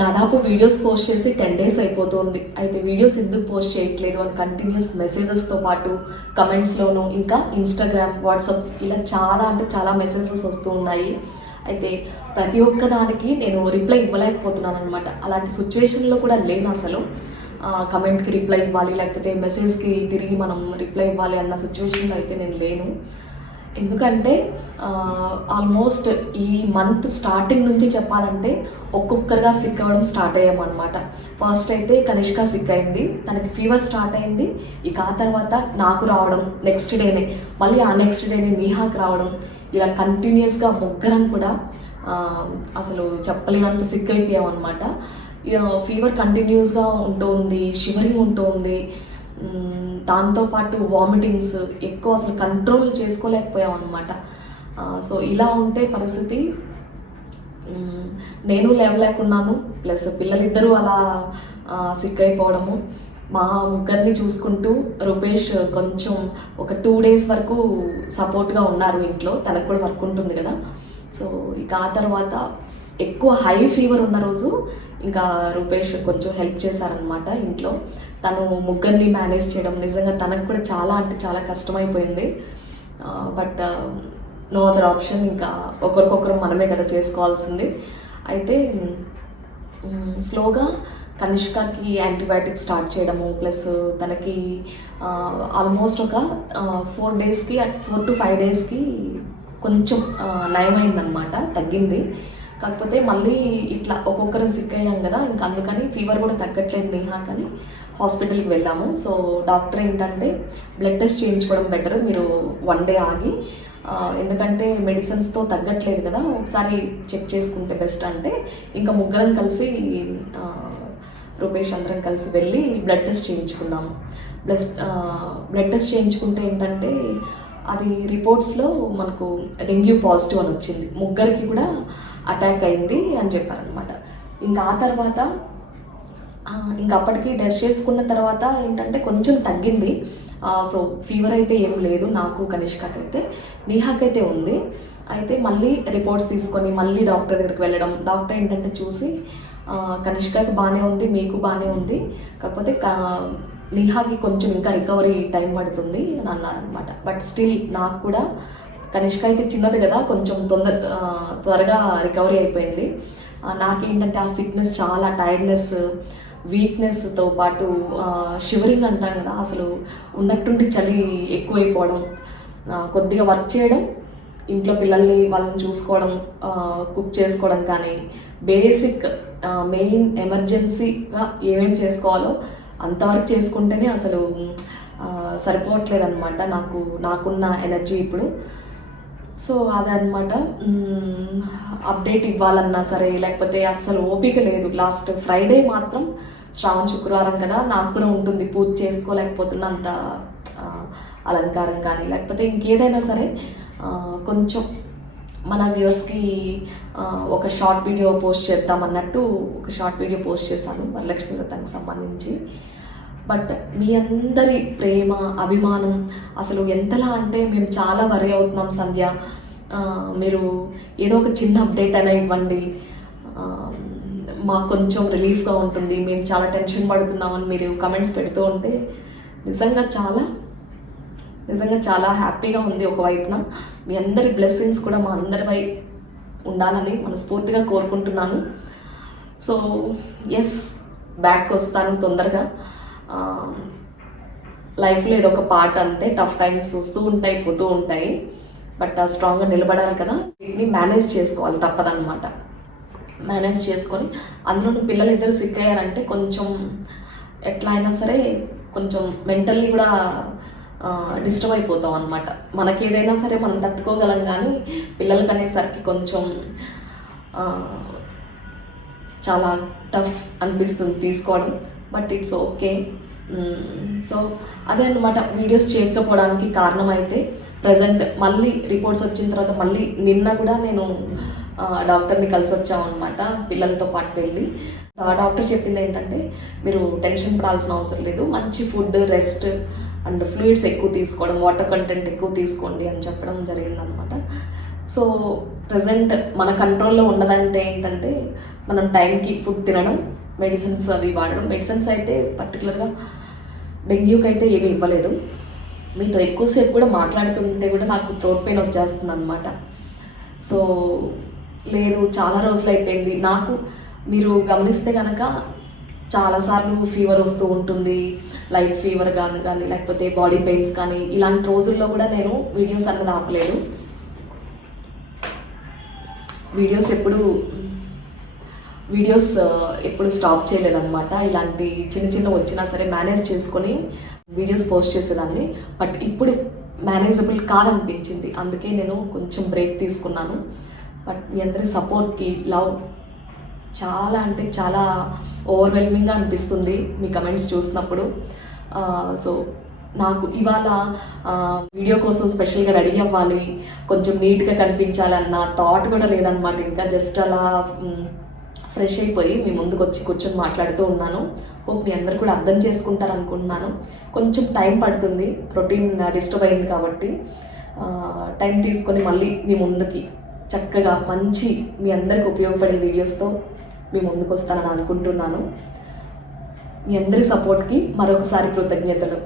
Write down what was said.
దాదాపు videos post చేసి ten days అయిపోతుంది. అయితే వీడియోస్ ఎందుకు పోస్ట్ చేయట్లేదు అని కంటిన్యూస్ మెసేజెస్తో పాటు కమెంట్స్లోను ఇంకా ఇన్స్టాగ్రామ్ వాట్సాప్ ఇలా చాలా అంటే చాలా మెసేజెస్ వస్తూ ఉన్నాయి. అయితే ప్రతి ఒక్క దానికి నేను రిప్లై ఇవ్వలేకపోతున్నాను అనమాట అలాంటి సిచ్యువేషన్లో కూడా లేను అసలు. కమెంట్కి రిప్లై ఇవ్వాలి లేకపోతే మెసేజ్కి తిరిగి మనం రిప్లై ఇవ్వాలి అన్న సిచ్యువేషన్లో అయితే నేను లేను. ఎందుకంటే ఆల్మోస్ట్ ఈ మంత్ స్టార్టింగ్ నుంచి చెప్పాలంటే ఒక్కొక్కరుగా సిక్ అవ్వడం స్టార్ట్ అయ్యామన్నమాట. ఫస్ట్ అయితే కనిష్క సిక్ అయింది తనకి ఫీవర్ స్టార్ట్ అయింది ఇక ఆ తర్వాత నాకు రావడం నెక్స్ట్ డేనే మళ్ళీ ఆ నెక్స్ట్ డేనే నీహాకి రావడం ఇలా కంటిన్యూస్గా ముగ్గురం కూడా అసలు చెప్పలేనంత సిక్ అయిపోయాం అనమాట ఫీవర్ కంటిన్యూస్గా ఉంటుంది షివరింగ్ ఉంటుంది దాంతోపాటు వామిటింగ్స్ ఎక్కువ అసలు కంట్రోల్ చేసుకోలేకపోయాం అనమాట సో ఇలా ఉంటే పరిస్థితి నేను లేవలేకున్నాను ప్లస్ పిల్లలిద్దరూ అలా సిక్ అయిపోవడము. మా ముగ్గురిని చూసుకుంటూ రూపేష్ కొంచెం ఒక టూ డేస్ వరకు సపోర్ట్గా ఉన్నారు ఇంట్లో తనకు కూడా వర్క్ ఉంటుంది కదా. సో ఇక ఆ తర్వాత ఎక్కువ హై ఫీవర్ ఉన్న రోజు ఇంకా రూపేష్ కొంచెం హెల్ప్ చేశారనమాట ఇంట్లో. తను ముగ్గురిని మేనేజ్ చేయడం నిజంగా తనకు కూడా చాలా అంటే చాలా కష్టమైపోయింది. బట్ నో అదర్ ఆప్షన్ ఇంకా ఒకరికొకరు మనమే కదా చేసుకోవాల్సింది. అయితే స్లోగా కనిష్కకి యాంటీబయాటిక్ స్టార్ట్ చేయడము ప్లస్ తనకి ఆల్మోస్ట్ ఒక ఫోర్ డేస్కి ఫోర్ టు ఫైవ్ డేస్కి కొంచెం నయమైందనమాట తగ్గింది. కాకపోతే మళ్ళీ ఇట్లా ఒక్కొక్కరు సిక్ అయ్యాం కదా ఇంకా అందుకని ఫీవర్ కూడా తగ్గట్లేదు నేహా కానీ హాస్పిటల్కి వెళ్ళాము. సో డాక్టర్ ఏంటంటే బ్లడ్ టెస్ట్ చేయించుకోవడం బెటర్ మీరు వన్ డే ఆగి ఎందుకంటే మెడిసిన్స్తో తగ్గట్లేదు కదా ఒకసారి చెక్ చేసుకుంటే బెస్ట్ అంటే ఇంకా ముగ్గురం కలిసి రూపేష్ అందరం కలిసి వెళ్ళి బ్లడ్ టెస్ట్ చేయించుకున్నాము. బ్లస్ బ్లడ్ టెస్ట్ చేయించుకుంటే ఏంటంటే అది రిపోర్ట్స్లో మనకు డెంగ్యూ పాజిటివ్ అని వచ్చింది. ముగ్గురికి కూడా అటాక్ అయింది అని చెప్పారనమాట ఇంకా ఆ తర్వాత ఇంకా అప్పటికి టెస్ట్ చేసుకున్న తర్వాత ఏంటంటే కొంచెం తగ్గింది. సో ఫీవర్ అయితే ఏం లేదు నాకు కనిష్కకి అయితే నీహాకైతే ఉంది. అయితే మళ్ళీ రిపోర్ట్స్ తీసుకొని మళ్ళీ డాక్టర్ దగ్గరికి వెళ్ళడం. డాక్టర్ ఏంటంటే చూసి కనిష్కకి బాగానే ఉంది మీకు బాగానే ఉంది. కాకపోతే నిహాకి కొంచెం ఇంకా రికవరీ టైం పడుతుంది అని అన్నారనమాట బట్ స్టిల్ నాకు కూడా కనిష్క అయితే చిన్నది కదా కొంచెం తొందర త్వరగా రికవరీ అయిపోయింది. నాకేంటంటే ఆ సిక్నెస్ చాలా టైర్డ్నెస్ వీక్నెస్తో పాటు షివరింగ్ అంటాం కదా అసలు ఉన్నట్టుండి చలి ఎక్కువైపోవడం కొద్దిగా వర్క్ చేయడం ఇంట్లో పిల్లల్ని వాళ్ళని చూసుకోవడం కుక్ చేసుకోవడం కానీ బేసిక్ మెయిన్ ఎమర్జెన్సీగా ఏమేమి చేసుకోవాలో అంతవరకు చేసుకుంటేనే అసలు సరిపోవట్లేదు అనమాట నాకు నాకున్న ఎనర్జీ ఇప్పుడు. సో అదనమాట అప్డేట్ ఇవ్వాలన్నా సరే లేకపోతే అస్సలు ఓపిక లేదు. లాస్ట్ ఫ్రైడే మాత్రం శ్రావణ శుక్రవారం కదా నాకు కూడా ఉంటుంది పూజ చేసుకోలేకపోతున్నా అంత అలంకారం కానీ లేకపోతే ఇంకేదైనా సరే కొంచెం మన వ్యూవర్స్కి ఒక షార్ట్ వీడియో పోస్ట్ చేద్దాం అన్నట్టు ఒక షార్ట్ వీడియో పోస్ట్ చేశాను వరలక్ష్మి వ్రతానికి సంబంధించి. బట్ మీ అందరి ప్రేమ అభిమానం అసలు ఎంతలా అంటే మేము చాలా వరి అవుతున్నాం సంధ్య. మీరు ఏదో ఒక చిన్న అప్డేట్ అయినా ఇవ్వండి. మాకు కొంచెం రిలీఫ్గా ఉంటుంది. మేము చాలా టెన్షన్ పడుతున్నామని మీరు కమెంట్స్ పెడుతూ ఉంటే నిజంగా చాలా నిజంగా చాలా హ్యాపీగా ఉంది ఒకవైపున మీ అందరి బ్లెస్సింగ్స్ కూడా మా అందరిపై ఉండాలని మనస్ఫూర్తిగా కోరుకుంటున్నాను. సో ఎస్ బ్యాక్ వస్తాను తొందరగా. లైఫ్లో ఏదో ఒక పార్ట్ అంతే టఫ్ టైమ్స్ వస్తూ ఉంటాయి పోతూ ఉంటాయి. బట్ స్ట్రాంగ్గా నిలబడాలి కదా. వీటిని మేనేజ్ చేసుకోవాలి తప్పదనమాట మేనేజ్ చేసుకొని అందులో పిల్లలు ఇద్దరు సిక్ అయ్యారంటే కొంచెం ఎట్లా అయినా సరే కొంచెం మెంటల్లీ కూడా డిస్టర్బ్ అయిపోతాం అనమాట మనకి ఏదైనా సరే మనం తట్టుకోగలం కానీ పిల్లలకి అనేసరికి కొంచెం చాలా టఫ్ అనిపిస్తుంది తీసుకోవడం. But it's okay. సో అదే అనమాట వీడియోస్ చేయకపోవడానికి కారణం అయితే ప్రజెంట్ మళ్ళీ రిపోర్ట్స్ వచ్చిన తర్వాత మళ్ళీ నిన్న కూడా నేను డాక్టర్ని కలిసి వచ్చామన్నమాట పిల్లలతో పాటు వెళ్ళి. ఆ డాక్టర్ చెప్పింది ఏంటంటే మీరు టెన్షన్ పడాల్సిన అవసరం లేదు మంచి ఫుడ్ రెస్ట్ అండ్ ఫ్లూయిడ్స్ ఎక్కువ తీసుకోవడం వాటర్ కంటెంట్ ఎక్కువ తీసుకోండి అని చెప్పడం జరిగిందనమాట సో ప్రజెంట్ మన కంట్రోల్లో ఉన్నదంటే ఏంటంటే మనం టైంకి ఫుడ్ తినడం మెడిసిన్స్ అవి వాడడం. మెడిసిన్స్ అయితే పర్టికులర్గా డెంగ్యూకి అయితే ఏమీ ఇవ్వలేదు. మీతో ఎక్కువసేపు కూడా మాట్లాడుతుంటే కూడా నాకు థ్రోట్ పెయిన్ వచ్చేస్తుంది అనమాట సో లేదు చాలా రోజులు అయిపోయింది. నాకు మీరు గమనిస్తే కనుక చాలాసార్లు ఫీవర్ వస్తూ ఉంటుంది. లైట్ ఫీవర్ కానీ కానీ లేకపోతే బాడీ పెయిన్స్ కానీ ఇలాంటి రోజుల్లో కూడా నేను వీడియోస్ అన్నది ఆపలేదు. వీడియోస్ ఎప్పుడు వీడియోస్ ఎప్పుడు స్టాప్ చేయలేదన్నమాట. ఇలాంటి చిన్న చిన్న వచ్చినా సరే మేనేజ్ చేసుకొని వీడియోస్ పోస్ట్ చేసేదాన్ని. బట్ ఇప్పుడు మేనేజబుల్ కాదనిపించింది. అందుకే నేను కొంచెం బ్రేక్ తీసుకున్నాను. బట్ మీ అందరి సపోర్ట్కి లవ్ చాలా అంటే చాలా ఓవర్వెల్మింగ్గా అనిపిస్తుంది మీ కమెంట్స్ చూసినప్పుడు. సో నాకు ఇవాళ వీడియో కోసం స్పెషల్గా రెడీ అవ్వాలి. కొంచెం నీట్గా కనిపించాలన్న థాట్ కూడా లేదనమాట ఇంకా జస్ట్ అలా ఫ్రెష్ అయిపోయి మీ ముందుకు వచ్చి కూర్చొని మాట్లాడుతూ ఉన్నాను. హోప్ మీ అందరు కూడా అర్థం చేసుకుంటారు అనుకుంటున్నాను కొంచెం టైం పడుతుంది. ప్రోటీన్ డిస్టర్బ్ uh, అయింది కాబట్టి టైం తీసుకొని మళ్ళీ మీ ముందుకి చక్కగా మంచి మీ అందరికి ఉపయోగపడే వీడియోస్తో మీ ముందుకు వస్తానని అనుకుంటున్నాను. మీ అందరి సపోర్ట్కి మరొకసారి కృతజ్ఞతలు.